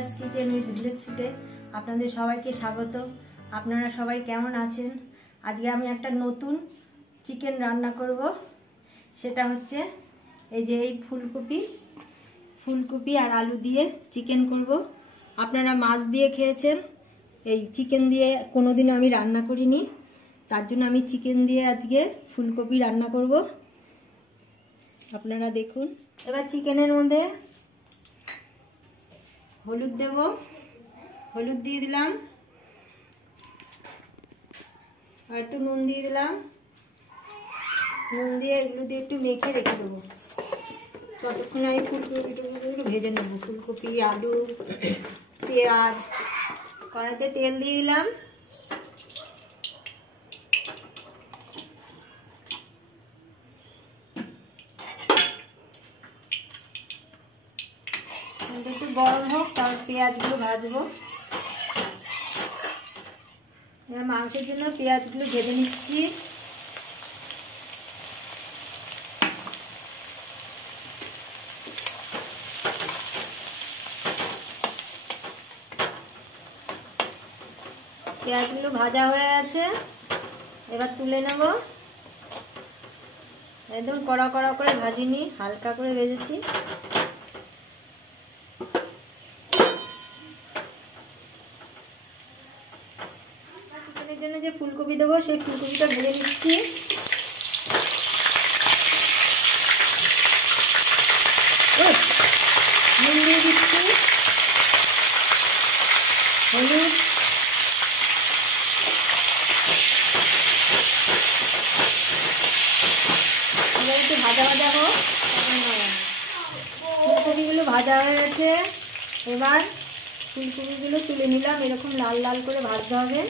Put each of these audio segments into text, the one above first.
Riaz kitchen with village ফুডে আপনাদের সবাইকে স্বাগত। আপনারা সবাই কেমন আছেন? আজকে আমি একটা নতুন চিকেন রান্না করব। সেটা হচ্ছে এই যে এই ফুলকপি আর আলু দিয়ে চিকেন করব। আপনারা মাছ দিয়ে খেয়েছেন, এই চিকেন দিয়ে কোনোদিনও আমি রান্না করিনি, তার জন্য আমি চিকেন দিয়ে আজকে ফুলকপি রান্না করব। আপনারা দেখুন। এবার চিকেনের মধ্যে হলুদ দেব, হলুদ দিয়ে দিলাম, আর একটু নুন দিয়ে দিলাম। নুন দিয়ে এগুলো দিয়ে একটু মেখে রেখে দেবো। ততক্ষণে আমি ফুলকপিগুলো ভেজে নেবো। ফুলকপি, আলু, পেঁয়াজ। কড়াইতে তেল দিয়ে দিলাম। একটু গরম হোক, তারপর পেঁয়াজগুলো ভাজবো। এবার মাংসের জন্য পেঁয়াজগুলো ভেজে নিচ্ছি। পেঁয়াজগুলো ভাজা হয়ে আছে, এবার তুলে নেব। একদম কড়া কড়া করে ভাজিনি, হালকা করে ভেজেছি। চিকেনের জন্য যে ফুলকপি দেবো, সেই ফুলকপিটা ভেজে নিচ্ছি। নুন দিয়ে দিচ্ছি, হলুদ, একটু ভাজা ভাজা হোক। ফুলকপিগুলো ভাজা হয়ে গেছে, এবার ফুলকপিগুলো তুলে নিলাম। এরকম লাল লাল করে ভাজতে হবে।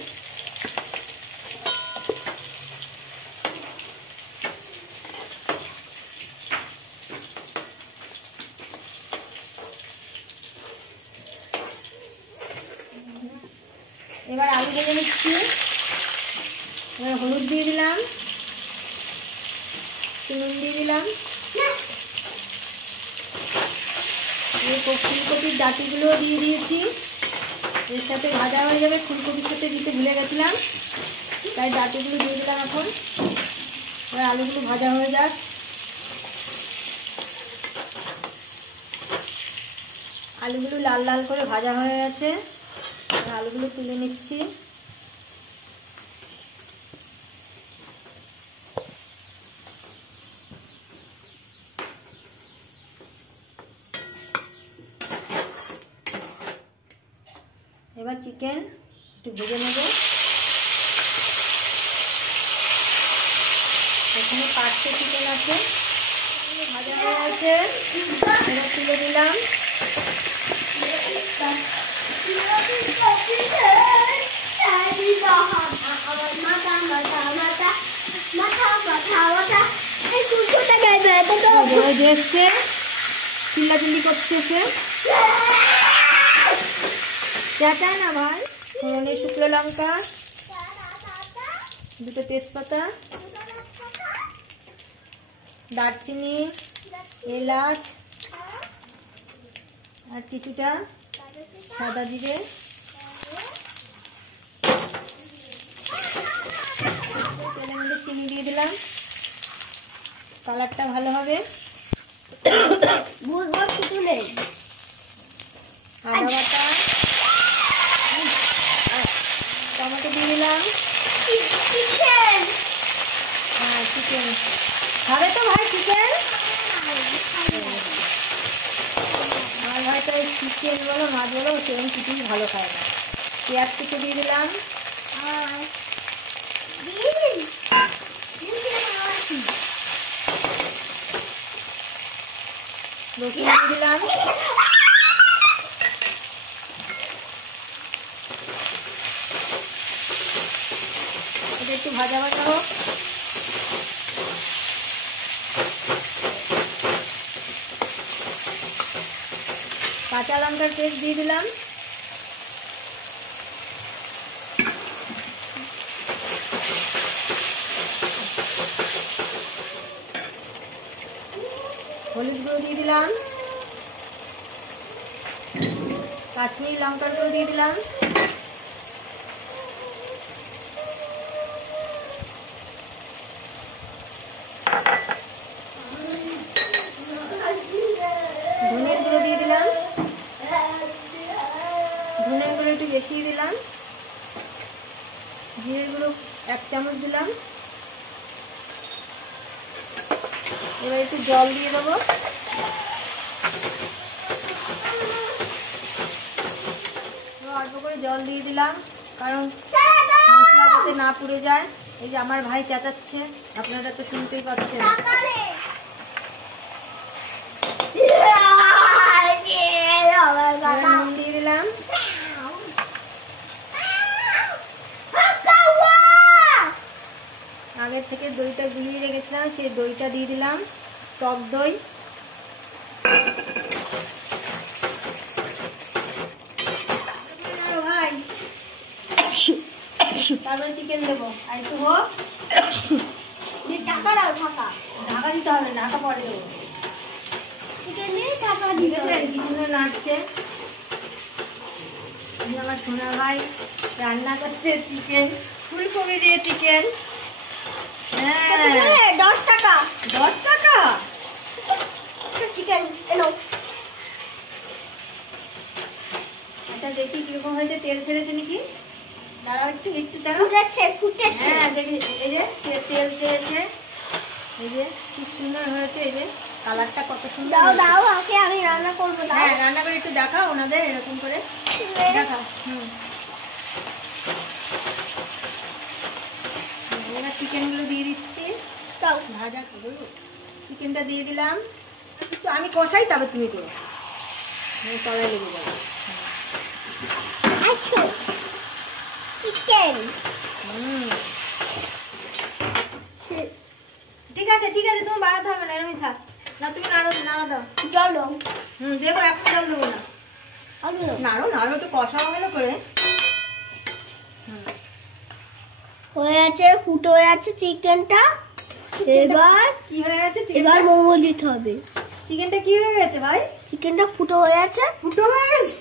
এবার আলু ভেজে নিচ্ছি। এবার হলুদ দিয়ে দিলাম, নুন দিয়ে দিলাম। ফুলকপির ডাঁটিগুলো দিয়ে দিয়েছি, এর সাথে ভাজা হয়ে যাবে। ফুলকপির সাথে দিতে ভুলে গেছিলাম, তাই ডাঁটিগুলো দিয়ে দিলাম এখন। এবার আলুগুলো ভাজা হয়ে যাক। আলুগুলো লাল লাল করে ভাজা হয়ে গেছে, আলুগুলো তুলে নিচ্ছি। এবার চিকেন একটু ভেজে নেব। এখানে 5টা চিকেন আছে, ভাজা হয়ে আছে। এবার তুলে দিলাম। দেখছে চিল্লাচিল্লি করছে সে, চেঁচায় না ভাই। ফোড়নে শুকনো লঙ্কা, 2টো তেজপাতা, দারচিনি, এলাচ, আর কিছুটা সাদা জিরে। তেলের মধ্যে চিনি দিয়ে দিলাম, কালারটা ভালো হবে। আদা বাটা, টমেটো দিয়ে দিলাম। হ্যাঁ, চিকেন খাবে তো ভাই? চিকেন আর হয়তো চিকেন বলো, মাছ বলো, সেরকম কিছুই ভালো খায় না। পেঁয়াজ কুচি দিয়ে দিলাম, রসুন দিয়ে দিলাম। এটা একটু ভাজা ভাজা হোক। কাঁচা লঙ্কার পেস্ট দিয়ে দিলাম। হলুদ গুঁড়ো দিয়ে দিলাম। কাশ্মীরি লঙ্কার গুঁড়ো দিয়ে দিলাম, ধনের গুঁড়ো দিয়ে দিলাম, ধনের গুঁড়ো একটু বেশি দিলাম, জিরের গুঁড়ো 1 চামচ দিলাম। এবার একটু জল দিয়ে দেবো, অল্প করে জল দিয়ে দিলাম কারণ মশলা যাতে না পুড়ে যায়। এই যে আমার ভাই চেঁচাচ্ছে, আপনারা তো শুনতেই পাচ্ছেন। নুন দিয়ে দিলাম, আগের থেকে দইটা গুলিয়ে রেখেছিলাম সেই দইটা দিয়ে দিলাম, টক দই। ভাই তারপরে চিকেন দেবো, আর একটু হোক। ঢাকা দাও, ঢাকা দিতে হবে, ঢাকা পরে দেবো। চিকেন দিয়ে ঢাকা দিতে হবে। কি সুন্দর নাচছে আমার সোনা ভাই, রান্না করছে চিকেন, ফুলকপি দিয়ে চিকেন। হ্যাঁ 10 টাকা, 10 টাকা চিকেন এলো। এটা দেখি কিরকম হয়েছে, তেল ছেড়েছে নাকি, দাঁড়াও একটু একটু দাঁড়াও। ফুটেছে, হ্যাঁ দেখি এই যে তেল ছেড়েছে, এই যে খুব সুন্দর হয়েছে। এই যে কালারটা কত সুন্দর। দাও দাও ওকে, আমি রান্না করব। হ্যাঁ রান্না করে একটু দেখাও ওনাদের, এরকম করে দেখাও। এবার চিকেনগুলো দিয়ে দিচ্ছি, তাও ভাজা করবো। চিকেনটা দিয়ে দিলাম, একটু আমি কষাই তারপর তুমি করো, তলায় লেগে যাবে। আচ্ছা চিকেন, ঠিক আছে ঠিক আছে, তুমি বাড়াতে হবে না, এরমই থাক না। তুমি নাড়ো নাড়ো দাও, জল দাও। দেবো, এখন জল দেবো না, নাড়ো নাড়ো, একটু কষাও ভালো করে। হয়ে আছে, ফুটো হয়ে আছে চিকেনটা। এবার কি হয়ে গেছে, এবার মোমো দিতে হবে। চিকেনটা কি হয়ে গেছে ভাই? চিকেনটা ফুটো হয়ে আছে, ফুটো হয়ে গেছে।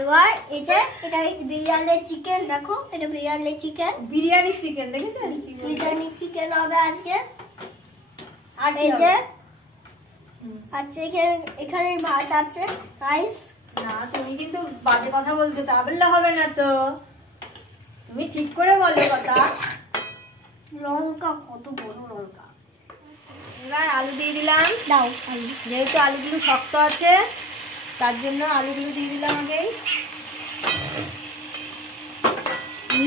এবার এই যে এটা বিরিয়ানির চিকেন, দেখো এটা বিরিয়ানির চিকেন, বিরিয়ানি চিকেন দেখেছেন, বিরিয়ানি চিকেন হবে আজকে। আর এই যে আচ্ছা এখানে ভাত আছে রাইস। না তুমি কিন্তু বাজে কথা বলছো, তা বললে হবে না তো, তুমি ঠিক করে বলো কথা। লঙ্কা কত বড় লঙ্কা। এবার আলু দিয়ে দিলাম, দাও আলু, যেহেতু আলুগুলো শক্ত আছে তার জন্য আলুগুলো দিয়ে দিলাম আগেই।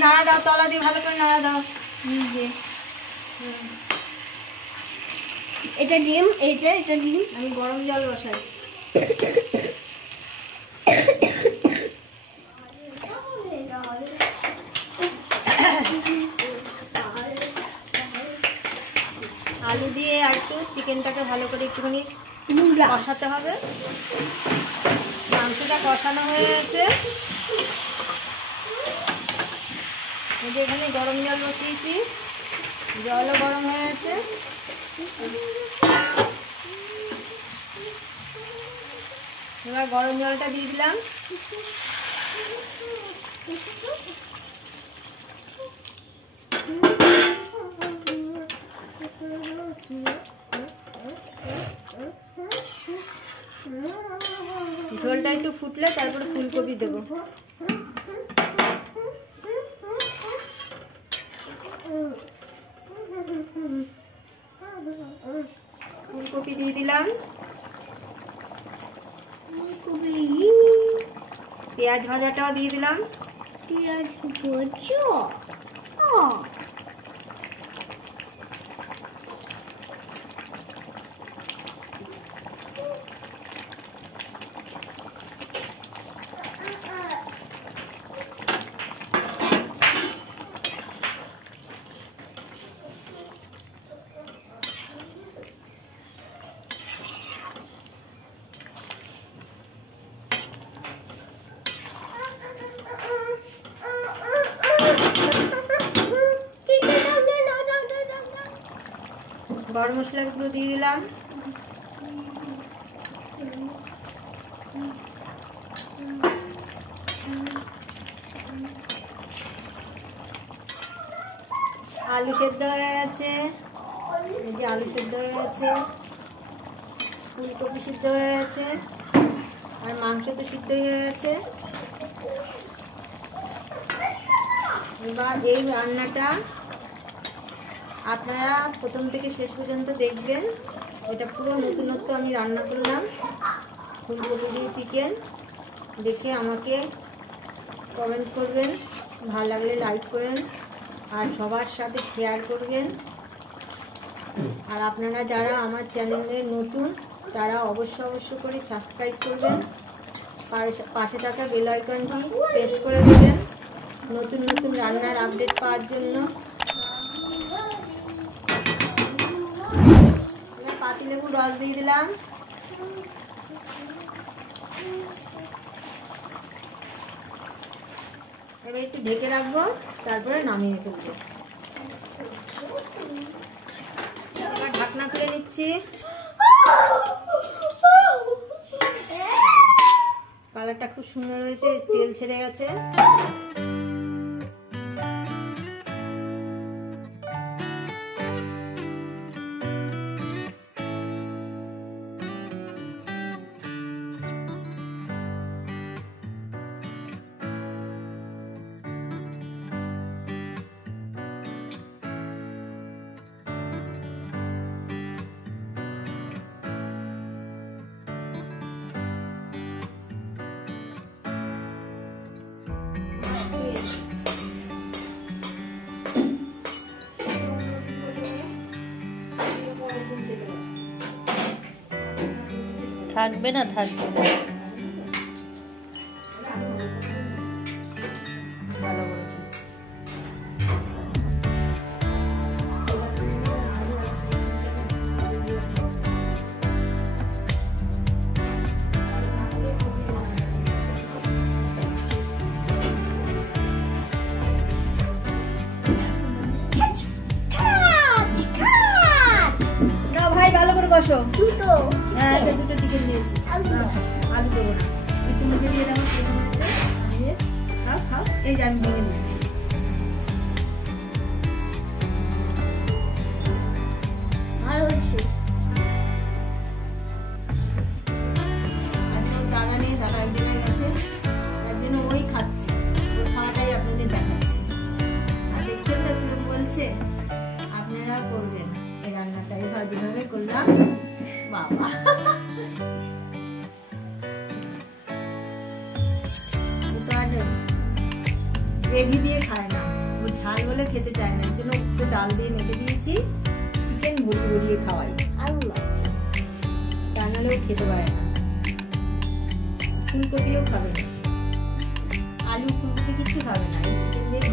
নাড়া দাও, তলা দিয়ে ভালো করে নাড়া দাও। এটা ডিম, এই যে এটা ডিম, আমি গরম জল বসাই। আলু দিয়ে আর একটু চিকেনটাকে ভালো করে একটুখানি কষাতে হবে। মাংসটা কষানো হয়ে গেছে, এখানে গরম জল বসিয়েছি, জলও গরম হয়ে গেছে। এবার গরম জলটা দিয়ে দিলাম, ঝোলটা একটু ফুটলে তারপরে ফুলকপি দেবো। ফুলকপি দিয়ে দিলাম, পেঁয়াজ ভাজাটাও দিয়ে দিলাম, পেঁয়াজ ভাজা। গরম মশলার গুঁড়ো দিয়ে দিলাম, আলু সেদ্ধ হয়ে গেছে, এই যে আলু সেদ্ধ হয়ে গেছে, ফুলকপি সিদ্ধ হয়ে গেছে, আর মাংস তো সিদ্ধ হয়ে গেছে। এবার এই রান্নাটা আপনারা প্রথম থেকে শেষ পর্যন্ত দেখবেন। এটা পুরো নতুনত্ব আমি রান্না করলাম, ফুলকপি দিয়ে চিকেন। দেখে আমাকে কমেন্ট করবেন, ভালো লাগলে লাইক করেন, আর সবার সাথে শেয়ার করবেন। আর আপনারা যারা আমার চ্যানেলে নতুন তারা অবশ্য করে সাবস্ক্রাইব করবেন, পাশে থাকা বেল আইকনটি প্রেস করে দেবেন নতুন নতুন রান্নার আপডেট পাওয়ার জন্য। পাতিলেবুর রস দিয়ে দিলাম। এবার একটু ঢেকে রাখবো, তারপরে নামিয়ে ফেলবো। এবার ঢাকনা খুলে নিচ্ছি। কালারটা খুব সুন্দর হয়েছে, তেল ছেড়ে গেছে। থাকবে না, থাকবে না। ভালো করেছি। ভাই ভালো করে বসো। দুটো, হ্যাঁ দুটো চিকেন দিয়েছি। আলু দেবো না, একটু মুখে দিয়ে দেবো। খাও খাও, এই যে আমি ভেঙে দিচ্ছি। আর হচ্ছে আজকে দাদা নেই, দাদা একদিনের গেছে, তার জন্য ওই খাচ্ছে। ওই খাওয়াটাই আপনাদের দেখাচ্ছি। আর দেখছেন তো বলছে আপনারা করবেন এই রান্নাটা। এবার যেভাবে করলাম, বাবা গ্রেভি দিয়ে খায় না, ও ঝাল হলে খেতে চায় না, এর জন্য একটু ডাল দিয়ে মেখে দিয়েছি। চিকেন ভরিয়ে খাওয়াই, তা নাহলে ও খেতে পারে না। ফুলকপিও খাবে না, আলু ফুলকপি কিছু খাবে না, এই চিকেন দিয়ে